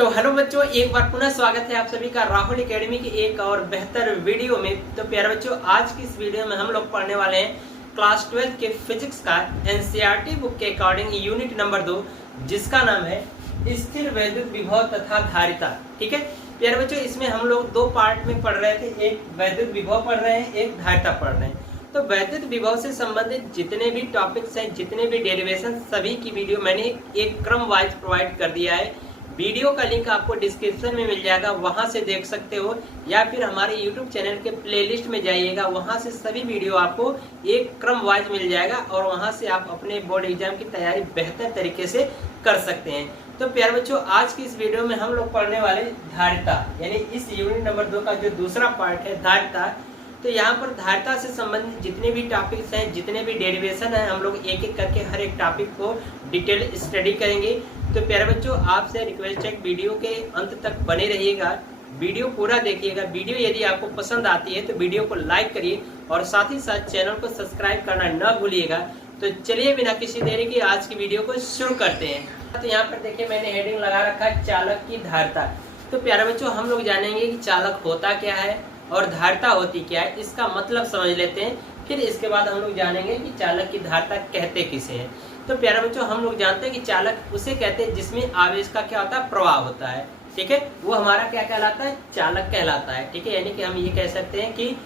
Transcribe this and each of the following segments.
तो हेलो बच्चों, एक बार पुनः स्वागत है आप सभी का राहुल एकेडमी की एक और बेहतर वीडियो में। तो प्यारे बच्चों, आज की इस वीडियो में हम लोग पढ़ने वाले हैं क्लास 12 के फिजिक्स का एनसीईआरटी बुक के अकॉर्डिंग यूनिट नंबर 2, जिसका नाम है स्थिर वैद्युत विभव तथा धारिता। ठीक है प्यारे बच्चों, इसमें हम लोग दो पार्ट में पढ़ रहे थे, एक वैद्युत विभव पढ़ रहे हैं, एक धारिता पढ़ रहे हैं। तो वैद्युत विभव से संबंधित जितने भी टॉपिक्स हैं, जितने भी डेरिवेशन, सभी की वीडियो मैंने एक क्रम वाइज प्रोवाइड कर दिया है। वीडियो का लिंक आपको डिस्क्रिप्शन में मिल जाएगा, वहां से देख सकते हो, या फिर हमारे यूट्यूब चैनल के प्लेलिस्ट में जाइएगा, वहां से सभी वीडियो आपको एक क्रम वाइज मिल जाएगा और वहां से आप अपने बोर्ड एग्जाम की तैयारी बेहतर तरीके से कर सकते हैं। तो प्यारे बच्चों, आज की इस वीडियो में हम लोग पढ़ने वाले धारिता, यानी इस यूनिट नंबर 2 का जो दूसरा पार्ट है धारिता। तो यहाँ पर धारिता से संबंधित जितने भी टॉपिक्स हैं, जितने भी डेरिवेशन हैं, हम लोग एक एक करके हर एक टॉपिक को डिटेल स्टडी करेंगे। तो प्यारे बच्चों, आपसे रिक्वेस्ट है वीडियो के अंत तक बने रहिएगा, वीडियो पूरा देखिएगा। वीडियो यदि आपको पसंद आती है तो वीडियो को लाइक करिए और साथ ही साथ चैनल को सब्सक्राइब करना न भूलिएगा। तो चलिए बिना किसी देरी के आज की वीडियो को शुरू करते हैं। तो यहाँ पर देखिए, मैंने हेडिंग लगा रखा है चालक की धारिता। तो प्यारे बच्चों, हम लोग जानेंगे कि चालक होता क्या है और धारिता होती क्या है, इसका मतलब समझ लेते हैं। फिर इसके बाद हम लोग जानेंगे कि चालक की धारिता कहते किसे हैं। तो प्यारे बच्चों, हम लोग जानते हैं कि चालक उसे कहते हैं जिसमें आवेश का क्या होता है, प्रवाह होता है। ठीक है, वो हमारा क्या कहलाता है, चालक कहलाता है। ठीक है, यानी कि हम ये कह सकते हैं कि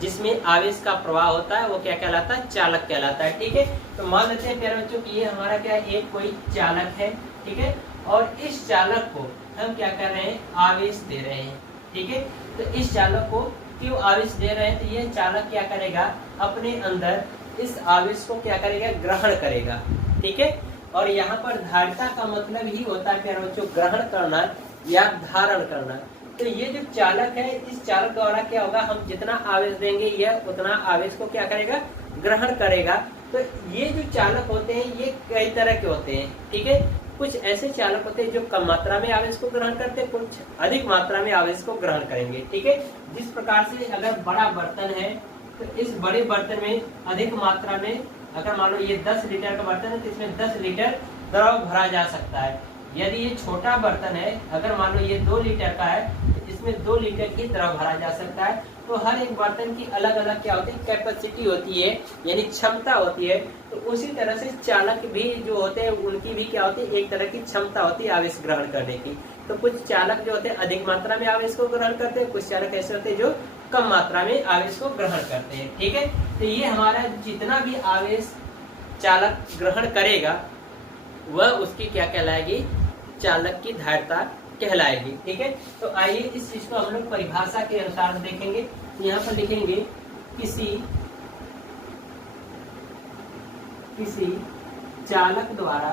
जिसमें आवेश का प्रवाह होता है वो क्या कहलाता है, चालक कहलाता है। ठीक है, तो मान लेते हैं प्यारे बच्चों कि ये हमारा क्या है, एक कोई चालक है। ठीक है, और इस चालक को हम क्या कर रहे हैं, आवेश दे रहे हैं। ठीक है, तो इस चालक को क्यों आवेश दे रहे हैं, तो ये चालक क्या करेगा, अपने अंदर इस आवेश को क्या करेगा, ग्रहण करेगा। ठीक है, और यहाँ पर धारिता का मतलब ही होता है प्यारे बच्चों ग्रहण करना या धारण करना। तो ये जो चालक है, इस चालक द्वारा क्या होगा, हम जितना आवेश देंगे यह उतना आवेश को क्या करेगा, ग्रहण करेगा। तो ये जो चालक होते हैं ये कई तरह के होते हैं। ठीक है, कुछ ऐसे चालक होते हैं जो कम मात्रा में आवेश को ग्रहण करते हैं, कुछ अधिक मात्रा में आवेश को ग्रहण करेंगे। ठीक है, जिस प्रकार से अगर बड़ा बर्तन है तो इस बड़े बर्तन में अधिक मात्रा में, अगर मान लो ये 10 लीटर का बर्तन है तो इसमें 10 लीटर द्रव भरा जा सकता है। यदि ये छोटा बर्तन है, अगर मान लो ये 2 लीटर का है तो इसमें 2 लीटर ही द्रव भरा जा सकता है। तो हर एक बर्तन की अलग अलग क्या होती है, कैपेसिटी होती है, यानी क्षमता होती है। तो उसी तरह से चालक भी जो होते हैं उनकी भी क्या होती है, एक तरह की क्षमता होती है आवेश ग्रहण करने की। तो कुछ चालक जो होते हैं अधिक मात्रा में आवेश को ग्रहण करते हैं, कुछ चालक ऐसे होते हैं जो कम मात्रा में आवेश को ग्रहण करते हैं। ठीक है, तो ये हमारा जितना भी आवेश चालक ग्रहण करेगा वह उसकी क्या कहलाएगी, चालक की धारिता कहलाएगी। ठीक है, तो आइए इस चीज को हम लोग परिभाषा के अनुसार देखेंगे। यहाँ पर लिखेंगे किसी चालक द्वारा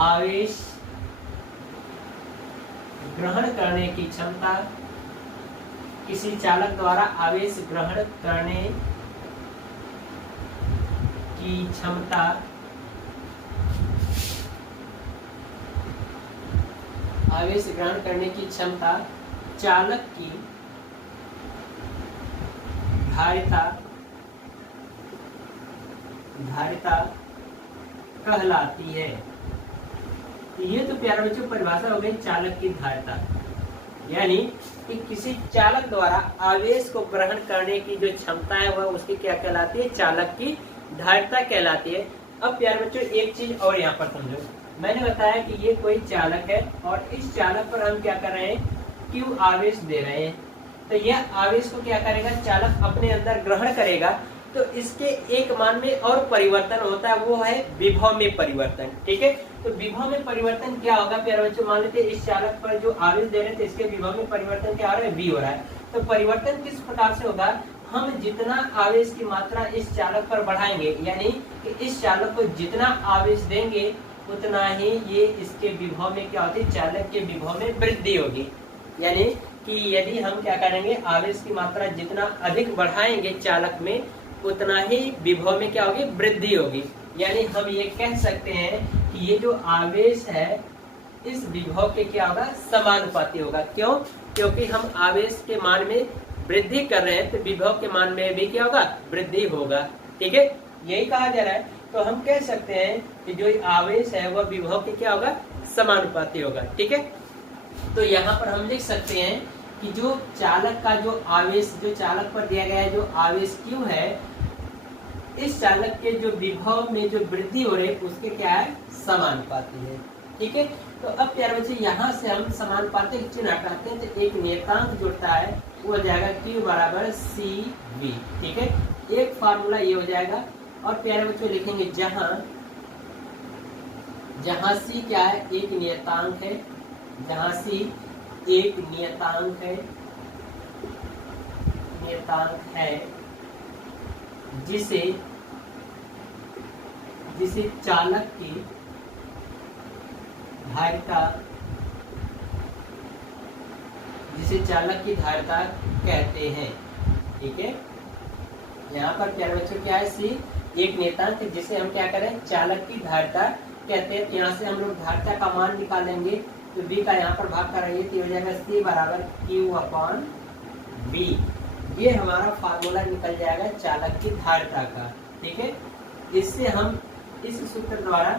आवेश ग्रहण करने की क्षमता, किसी चालक द्वारा आवेश ग्रहण करने की क्षमता आवेश ग्रहण करने की क्षमता चालक की धारिता कहलाती है। ये तो प्यारे बच्चों परिभाषा हो गई चालक की धारिता, यानी कि किसी चालक द्वारा आवेश को ग्रहण करने की जो क्षमता है वह उसकी क्या कहलाती है, चालक की धारिता कहलाती है। अब प्यारे बच्चों एक चीज और यहाँ पर समझो, मैंने बताया कि ये कोई चालक है और इस चालक पर हम क्या कर रहे हैं, क्यों आवेश दे रहे हैं। तो यह आवेश को क्या करेगा, चालक अपने अंदर ग्रहण करेगा। तो इसके एक मान में और परिवर्तन होता है, वो है विभव में परिवर्तन। ठीक है, तो विभव में परिवर्तन क्या होगा प्यारे बच्चों, मान लेते इस चालक पर जो आवेश दे रहे थे इसके विभव में परिवर्तन क्या हो रहा है, V हो रहा है। तो परिवर्तन किस प्रकार से होगा, हम जितना आवेश की मात्रा इस चालक पर बढ़ाएंगे, यानी कि इस चालक को जितना आवेश देंगे उतना ही ये इसके विभव में क्या होती है, चालक के विभव में वृद्धि होगी। यानी कि यदि हम क्या करेंगे, आवेश की मात्रा जितना अधिक बढ़ाएंगे चालक में उतना ही विभव में क्या होगी, वृद्धि होगी। यानी हम ये कह सकते हैं कि ये जो आवेश है इस विभव के क्या होगा, समानुपाती होगा। क्यों, क्योंकि हम आवेश के मान में वृद्धि कर रहे हैं तो विभव के मान में भी क्या होगा, वृद्धि होगा। ठीक है, यही कहा जा रहा है तो हम कह सकते हैं कि जो आवेश है वह विभव के क्या होगा, समानुपाती होगा। ठीक है, तो यहाँ पर हम लिख सकते हैं कि जो चालक का जो आवेश, जो चालक पर दिया गया है जो आवेश Q है, इस चालक के जो विभव में जो वृद्धि हो रही है उसके क्या है, समानुपाती है। ठीक है, तो अब प्यारे बच्चे यहाँ से हम समानुपाती चिन्ह हटाते हैं तो एक नियतांक जुड़ता है, वो हो जाएगा Q बराबर CV। ठीक है, एक फार्मूला ये हो जाएगा। और प्यारे बच्चों लिखेंगे जहाँ C क्या है, एक नियतांक है, जहाँ C एक नियतांक है जिसे चालक की धारिता कहते हैं। ठीक है, यहाँ पर प्यारे बच्चों क्या है, C एक नियतांक है जिसे हम क्या करें, चालक की धारिता कहते हैं। यहाँ से हम लोग धारिता का मान निकालेंगे तो B का यहाँ पर भाग करेंगे तो हो जाएगा C बराबर Q/V। ये हमारा फार्मूला निकल जाएगा चालक की धारिता का। ठीक है, इससे हम इस सूत्र द्वारा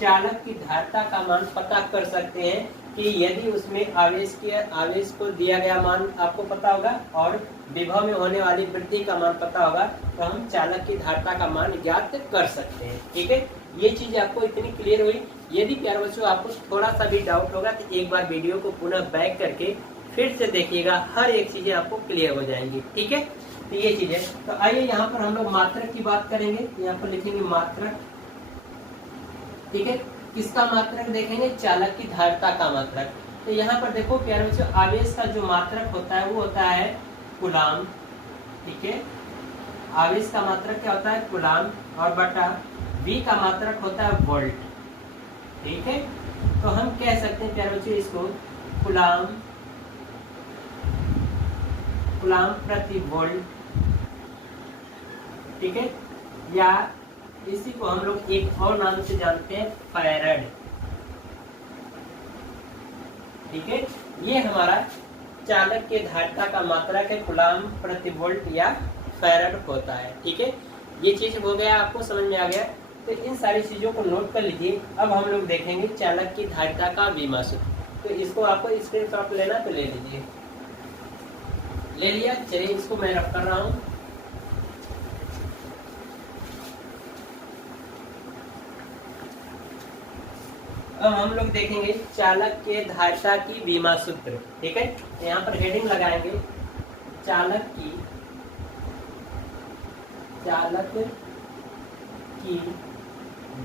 चालक की धारिता का मान पता कर सकते हैं कि यदि उसमें आवेश को दिया गया मान आपको पता होगा और विभव में होने वाली वृद्धि का मान पता होगा तो हम चालक की धारिता का मान ज्ञात कर सकते हैं। ठीक है, ये चीज आपको इतनी क्लियर हुई। यदि प्यारे बच्चों आपको थोड़ा सा भी डाउट होगा तो एक बार वीडियो को पुनः बैक करके फिर से देखिएगा, हर एक चीजें आपको क्लियर हो जाएंगी। ठीक है, तो ये चीज है। तो आइए यहाँ पर हम लोग मात्रक की बात करेंगे। यहाँ पर लिखेंगे मात्रक। ठीक है, किसका मात्रक देखेंगे, चालक की धारिता का मात्रक। तो यहाँ पर देखो प्यारे बच्चों, आवेश का जो मात्रक होता है वो होता है कूलाम। ठीक है, आवेश का मात्रक क्या होता है, कूलाम, और बटा V का मात्रक होता है वोल्ट। ठीक है, तो हम कह सकते हैं प्यारे बच्चों इसको कूलाम प्रति वोल्ट। ठीक है, या इसी को हम लोग एक और नाम से जानते हैं फैराड। ठीक है, ये हमारा चालक के धारिता का मात्रक है, कूलाम प्रति वोल्ट या फैराड होता है। ठीक है, ये चीज हो गया, आपको समझ में आ गया। तो इन सारी चीजों को नोट कर लीजिए। अब हम लोग देखेंगे चालक की धारिता का बीमा सूत्र। तो इसको आपको स्क्रीनशॉट लेना तो ले लीजिए। ले लिया, चलिए इसको मैं रख कर रहा हूँ। अब हम लोग देखेंगे चालक के धारिता की बीमा सूत्र। ठीक है, यहाँ पर हेडिंग लगाएंगे चालक की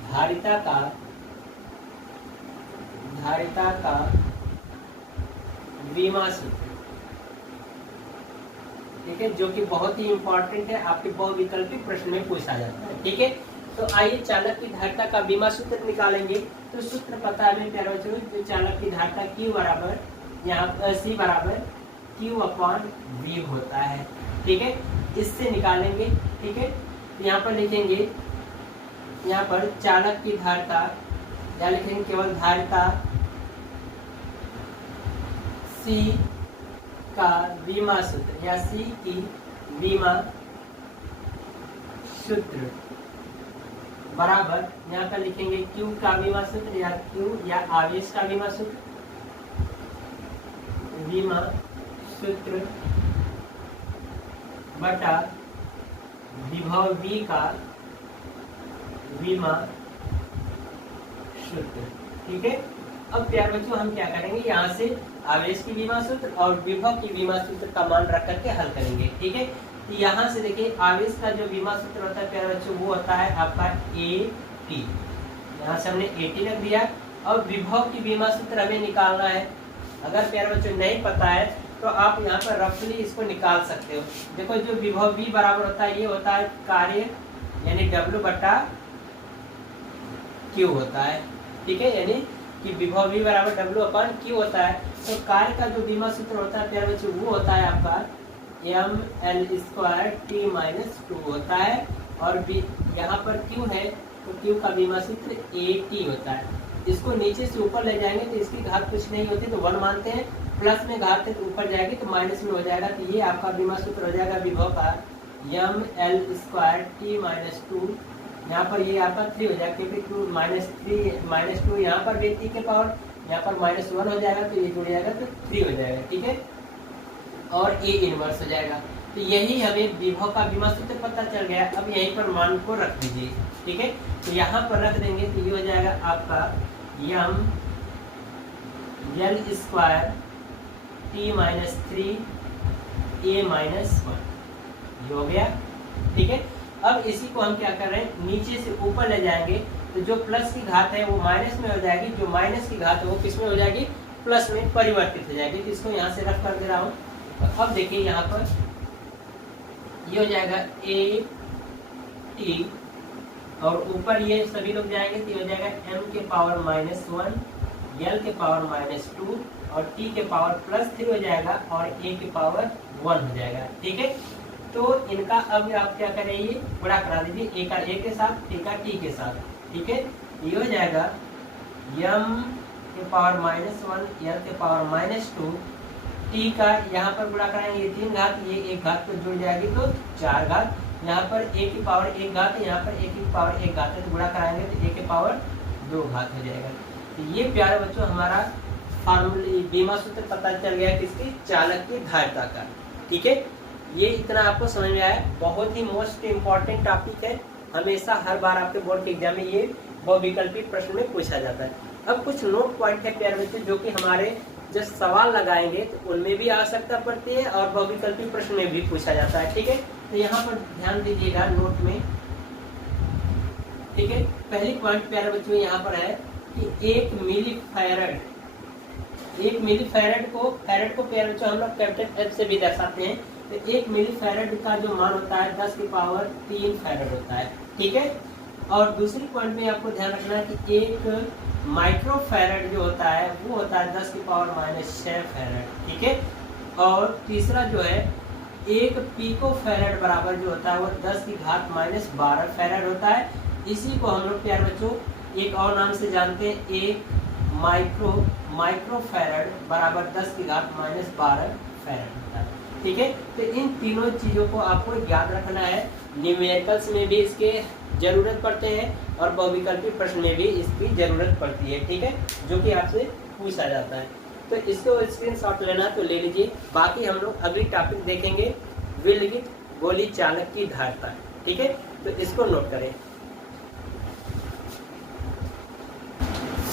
धारिता का बीमा सूत्र। ठीक है, जो कि बहुत ही इंपॉर्टेंट है, आपके बहुविकल्पिक प्रश्न में पूछा जाता है। ठीक है, तो आइए चालक की धारिता का बीमा सूत्र निकालेंगे। तो सूत्र पता है प्यारे बच्चों, जो चालक की धारिता Q बराबर यहाँ C बराबर Q/V होता है। ठीक है, इससे निकालेंगे। ठीक है, यहाँ पर लिखेंगे, यहाँ पर चालक की धारिता या लिखेंगे केवल धारिता C का बीमा सूत्र या C की बीमा सूत्र बराबर यहाँ पर लिखेंगे Q का बीमा सूत्र या Q या आवेश का बीमा सूत्र बटा विभव V का बीमा सूत्र। ठीक है, अब प्यारे बच्चों हम क्या करेंगे, यहाँ से आवेश की बीमा सूत्र और विभव की बीमा सूत्र का मान रख करके हल करेंगे। ठीक है, यहाँ से देखिए आवेश का जो बीमा सूत्र होता है प्यारे बच्चों वो होता है आपका AT। यहाँ से हमने AT रख दिया। और विभव की बीमा सूत्र हमें निकालना है। अगर प्यारे बच्चों नहीं पता है तो आप यहाँ पर रफली इसको निकाल सकते हो। देखो जो विभव V बराबर होता है ये होता है कार्य यानी W बटा Q होता है। ठीक है, यानी कि विभव V बराबर W/Q होता है। तो कार्य का जो बीमा सूत्र होता है प्यारे बच्चों वो होता है आपका mL² T-2 होता है। और यहाँ पर Q है तो Q का बीमा सूत्र AT होता है। इसको नीचे से ऊपर ले जाएंगे तो इसकी घात कुछ नहीं होती तो 1 मानते हैं, प्लस में घात है तो ऊपर जाएगी तो माइनस में हो जाएगा। तो ये आपका बीमा सूत्र हो जाएगा विभव का mL² T-2 यहाँ पर ये आपका 3 हो जाएगा, क्योंकि -2 यहाँ पर भी 3 के पावर, यहाँ पर -1 हो जाएगा, तो ये जुड़ जाएगा तो 3 हो जाएगा, ठीक है, और A इनवर्स हो जाएगा। तो यही हमें विभव का विमा सूत्र पता चल गया। अब यहीं पर मान को रख दीजिए, ठीक है, तो यहाँ पर रख देंगे तो ये हो जाएगा आपका m L square T-3 A-1 हो गया, ठीक है। अब इसी को हम क्या कर रहे हैं, नीचे से ऊपर ले जाएंगे, तो जो प्लस की घात है वो माइनस में हो जाएगी, जो माइनस की घात है वो किस में हो जाएगी, प्लस में परिवर्तित हो जाएगी। तो इसको यहाँ से रफ कर दे रहा हूँ। तो अब देखिए यहाँ पर ये हो जाएगा A T, और ऊपर ये सभी लोग जाएंगे तो ये हो जाएगा m के पावर -1, L के पावर -2 और T के पावर +3 हो जाएगा, और A के पावर 1 हो जाएगा, ठीक है। तो इनका अब आप क्या करें, ये गुणा करा दीजिए, A का A के साथ, T का T के साथ, ठीक है। ये हो जाएगा m के पावर -1, L के पावर -2, T का यहाँ पर गुणा कराएंगे, ये 3 घात, ये 1 घात तो जुड़ जाएगी तो 4 घात, यहाँ पर A की पावर 1 घात है, यहाँ पर A की पावर 1 घात है, तो गुणा कराएंगे तो A के पावर 2 घात हो जाएगा। तो ये प्यारे बच्चों हमारा फार्मूला बीमा सूत्र पता चल गया किसकी, चालक की धारिता का, ठीक है। ये इतना आपको समझ में आया, बहुत ही मोस्ट इम्पॉर्टेंट टॉपिक है, हमेशा हर बार आपके बोर्ड के एग्जाम में ये बहुविकल्पी प्रश्न में पूछा जाता है। अब कुछ नोट पॉइंट है प्यारे बच्चों, जो कि हमारे जब सवाल लगाएंगे तो उनमें भी आवश्यकता पड़ती है और बहुविकल्पी प्रश्न में भी पूछा जाता है, ठीक है। तो यहाँ पर ध्यान दीजिएगा नोट में, ठीक है। पहली पॉइंट प्यारे बच्चों यहाँ पर है कि 1 मिलीफैरड को प्यारे बच्चों हम लोग कैपिटल F से भी दर्शाते हैं। तो 1 मिलीफैरड का जो मान होता है 10 की पावर 3 फैरड होता है, ठीक है। और दूसरी पॉइंट में आपको ध्यान रखना है कि 1 माइक्रोफैरड जो होता है वो होता है 10 की पावर -6 फैरड, ठीक है। और तीसरा जो है 1 पिकोफैरड बराबर जो होता है वो 10 की घात -12 फैरड होता है। इसी को हम लोग प्यारे बच्चों एक और नाम से जानते हैं, 1 माइक्रोफैरड बराबर 10 की घात -12 फैरड होता है, ठीक है। तो इन तीनों चीज़ों को आपको याद रखना है। न्यूमेरिकल्स में भी इसके जरूरत पड़ते हैं और बहुविकल्पी प्रश्न में भी इसकी जरूरत पड़ती है, ठीक है, जो कि आपसे पूछा जाता है। तो इसको स्क्रीनशॉट लेना तो ले लीजिए। बाकी हम लोग अगली टॉपिक देखेंगे, विलगित गोली चालक की धारिता, ठीक है। तो इसको नोट करें।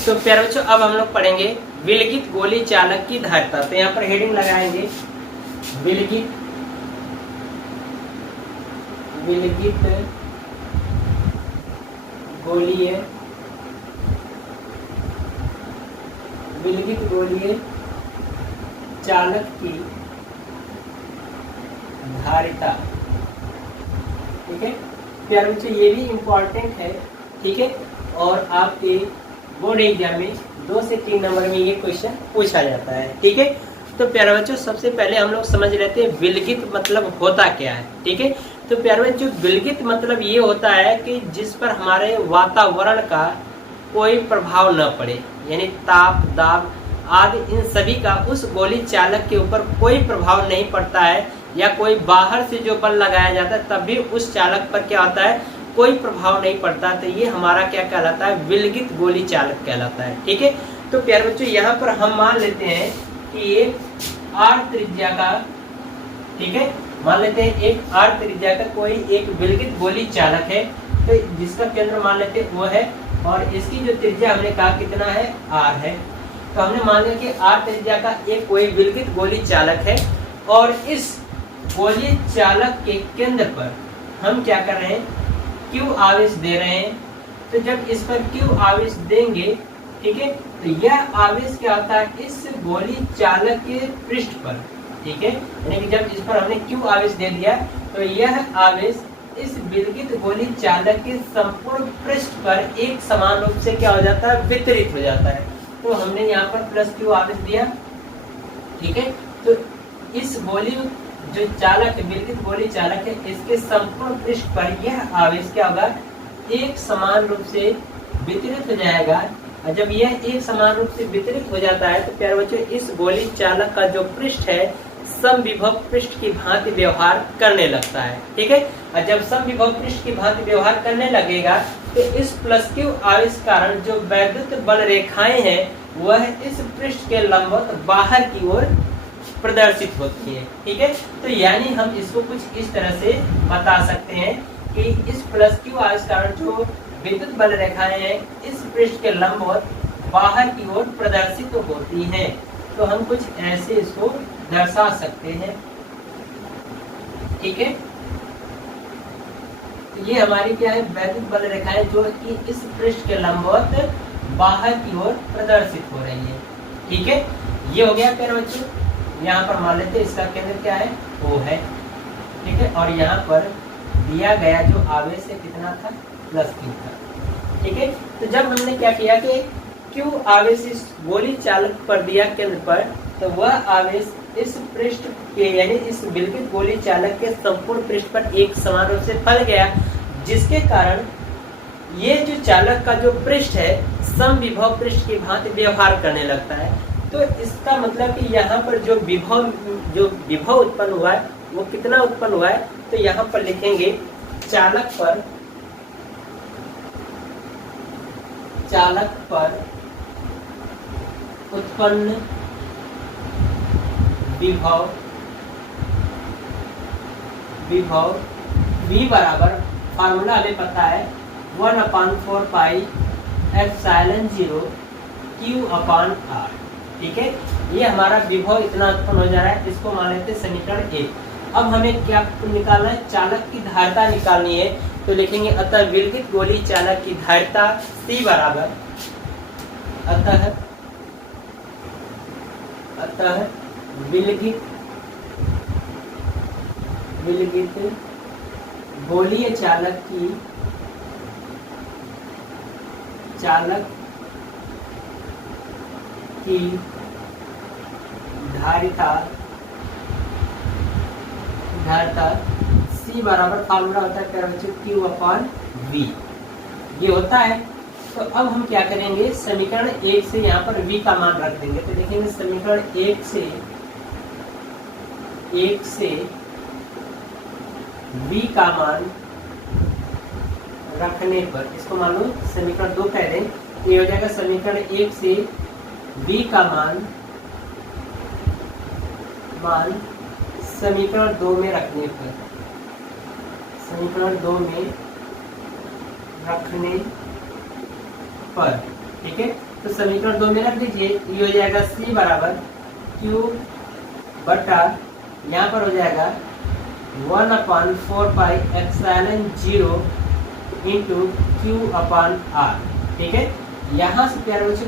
तो प्यारे बच्चों अब हम लोग पढ़ेंगे विलगित गोली चालक की धारिता। तो यहाँ पर हेडिंग लगाएंगे विलगित गोलीय चालक की धारिता, ठीक है। प्यारे बच्चों ये भी इम्पोर्टेंट है, ठीक है, और आपके बोर्ड एग्जाम में 2 से 3 नंबर में ये क्वेश्चन पूछा जाता है, ठीक है। तो प्यारे बच्चों सबसे पहले हम लोग समझ लेते हैं विलगित मतलब होता क्या है, ठीक है। तो प्यारे बच्चों विलगित मतलब ये होता है कि जिस पर हमारे वातावरण का कोई प्रभाव न पड़े, यानी ताप, दाब आदि इन सभी का उस गोली चालक के ऊपर कोई प्रभाव नहीं पड़ता है, या कोई बाहर से जो बल लगाया जाता है तब भी उस चालक पर क्या होता है, कोई प्रभाव नहीं पड़ता। तो ये हमारा क्या कहलाता है, विलगित गोली चालक कहलाता है, ठीक है। तो प्यारे बच्चों यहाँ पर हम मान लेते हैं कि एक R त्रिज्या का, ठीक है, मान लेते हैं एक R त्रिज्या का कोई एक विलगित गोली चालक है, तो जिसका केंद्र मान लेते हैं वो है, और इसकी जो त्रिज्या हमने कहा कितना है, R है। तो हमने मान लिया कि R त्रिज्या का एक कोई विलगित गोली चालक है, और इस गोली चालक के केंद्र पर हम क्या कर रहे हैं, Q आवेश दे रहे हैं। तो जब इस पर Q आवेश देंगे, ठीक है, तो यह आवेश क्या होता है, इस गोली चालक के पृष्ठ पर, ठीक है, यानी कि जब इस पर हमने Q आवेश दे दिया तो यह आवेश इस विलगित गोली चालक के संपूर्ण पृष्ठ पर एक समान रूप से क्या हो जाता है, वितरित हो जाता है। तो हमने यहाँ पर +Q आवेश दिया, ठीक है। तो इस गोली जो चालक विलगित गोली चालक है, इसके संपूर्ण पृष्ठ पर यह आवेश क्या होगा, एक समान रूप से वितरित हो जाएगा। और जब यह एक समान रूप से वितरित हो जाता है तो प्यारे बच्चों इस गोली चालक का जो पृष्ठ है समविभव पृष्ठ की भांति व्यवहार करने लगता है। ठीक है, और जब समविभव पृष्ठ की भांति व्यवहार करने लगेगा तो इस प्लस क्यू आवेश के कारण जो वैद्युत बल रेखाएं हैं वह इस पृष्ठ के लंबवत बाहर की ओर प्रदर्शित होती है। ठीक है, तो यानी हम इसको कुछ इस तरह से बता सकते हैं कि इस प्लस क्यू आवेश के कारण जो विद्युत बल रेखाएं हैं इस पृष्ठ के लंबवत बाहर की ओर प्रदर्शित होती हैं। तो हम कुछ ऐसे इसको दर्शा सकते हैं। ठीक है, ये हमारी क्या है, वैद्युत बल रेखाएं जो कि इस पृष्ठ के लंबवत बाहर की ओर प्रदर्शित हो रही है। ठीक है, ये हो गया प्यारे बच्चों। यहाँ पर मान लेते हैं इसका केंद्र क्या है, O है। ठीक है, और यहाँ पर दिया गया जो आवेश है कितना था, प्लस Q था। ठीक है, तो जब हमने क्या किया कि Q आवेश इस गोली चालक पर दिया केंद्र पर, तो वह आवेश इस पृष्ठ के यानी इस विलगित गोली चालक के संपूर्ण पृष्ठ पर एक समान रूप से फैल गया, जिसके कारण ये जो चालक का जो पृष्ठ है समविभव पृष्ठ की भांति व्यवहार करने लगता है। तो इसका मतलब कि यहाँ पर जो विभव उत्पन्न हुआ है वो कितना उत्पन्न हुआ है, तो यहाँ पर लिखेंगे चालक पर उत्पन्न विभव V बराबर फार्मूला हमें पता है 1/4 पाई एप्सिलॉन 0 Q/R। ठीक है, ये हमारा विभव इतना उत्पन्न हो जा रहा है, इसको मान लेते हैं समीकरण 1। अब हमें क्या निकालना है, चालक की धारिता निकालनी है। तो लिखेंगे अतः विलगित गोली चालक की धारिता C बराबर अतः विलगित गोलीय चालक की धारिता C बराबर फार्मूला होता है प्यारे बच्चों Q/V, ये होता है। तो अब हम क्या करेंगे, समीकरण 1 से यहाँ पर V का मान रख देंगे। तो देखेंगे समीकरण 1 से V का मान रखने पर, इसको मान लो समीकरण 2 कह दें, तो ये हो जाएगा समीकरण 1 से V का मान समीकरण 2 में रखने पर, ठीक है। तो समीकरण 2 में रख दीजिए, ये हो जाएगा C बराबर Q बटा यहाँ पर हो जाएगा 1/4 पाई एप्सिलॉन 0 इंटू Q/R। ठीक है, यहाँ से प्यारे बच्चों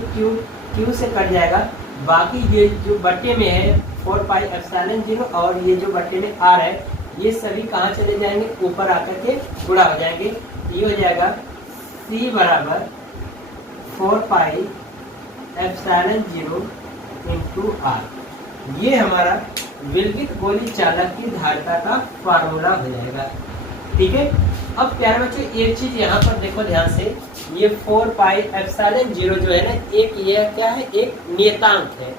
Q से कट जाएगा, बाकी ये जो बट्टे में है 4 पाई एप्सिलॉन 0 और ये जो बट्टे में R है, ये सभी कहाँ चले जाएंगे, ऊपर आकर के गुणा हो जाएंगे। ये हो जाएगा C बराबर 4 पाई एप्सिलॉन 0 इंटू R। ये हमारा विलगित गोली चालक की धारिता का फार्मूला हो जाएगा। ठीक है, अब प्यारे बच्चों एक चीज यहाँ पर देखो ध्यान से, ये 4 पाई एप्सिलॉन 0 जो है ना, एक ये क्या है, एक नियतांक है।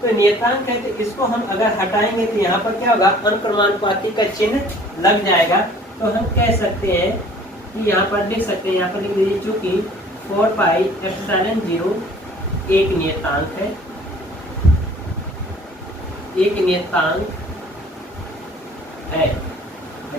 तो नियतांक है, तो इसको हम अगर हटाएंगे तो यहाँ पर क्या होगा, अनुक्रमानुपाती का चिन्ह लग जाएगा। तो हम कह सकते हैं कि यहाँ पर लिख सकते हैं, यहाँ पर लिख दीजिए चूंकि 4 पाई एप्सिलॉन 0 एक नियतांक है,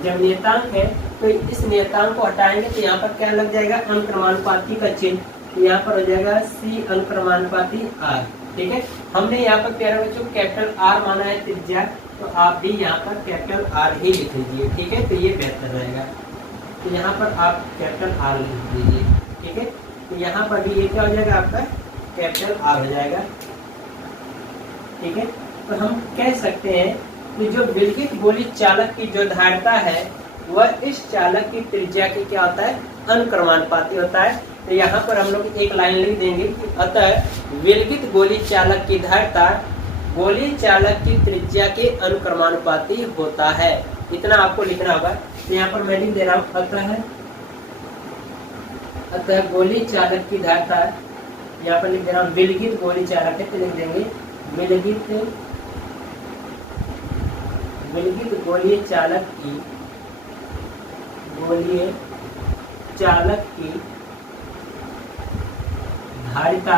जब नियतांक है तो इस नियतांक को हटाएंगे तो यहाँ पर क्या लग जाएगा, अनुक्रमानुपाती का चिन्ह, तो यहाँ पर हो जाएगा C अनुक्रमानुपाती R। ठीक है, हमने यहाँ पर प्यारे बच्चों कैपिटल R माना है त्रिज्या, तो आप भी यहाँ पर कैपिटल R ही लिख लीजिए। ठीक है, तो ये बेहतर रहेगा, तो यहाँ पर आप कैपिटल R लिख दीजिए। ठीक है, तो यहाँ पर भी ये क्या हो जाएगा, आपका कैपिटल R हो जाएगा। ठीक है, तो हम कह सकते हैं कि जो विलगित गोली चालक की जो धारिता है वह इस चालक की त्रिज्या की क्या होता है, अनुक्रमानुपाती होता है। तो यहाँ पर हम लोग एक लाइन लिख देंगे कि अतः विलगित गोली चालक की धारिता गोली चालक की त्रिज्या के अनुक्रमानुपाती होता है। इतना आपको लिखना होगा। तो यहाँ पर मैं लिख दे रहा हूँ अतः गोली चालक की धारिता, यहाँ पर लिख दे रहा हूँ विलगित गोली चालक है, तो लिख देंगे विलगित विलगित गोलीय चालक की धारिता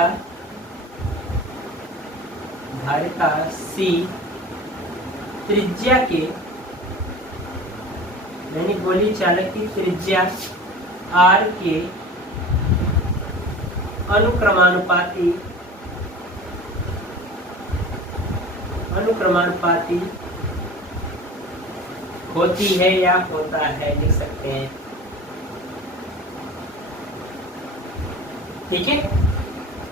C त्रिज्या के यानी गोलीय चालक की त्रिज्या R के अनुक्रमानुपाती होती है या होता है, लिख सकते हैं। ठीक है,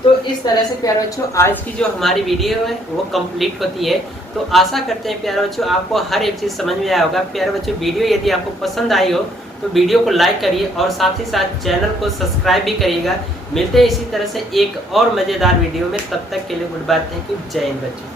तो इस तरह से प्यारे बच्चों आज की जो हमारी वीडियो है वो कंप्लीट होती है। तो आशा करते हैं प्यारे बच्चों आपको हर एक चीज़ समझ में आया होगा। प्यारे बच्चों वीडियो यदि आपको पसंद आई हो तो वीडियो को लाइक करिए और साथ ही साथ चैनल को सब्सक्राइब भी करिएगा। मिलते हैं इसी तरह से एक और मज़ेदार वीडियो में, तब तक के लिए गुड बाय, थैंक यू, जय हिंद बच्चों।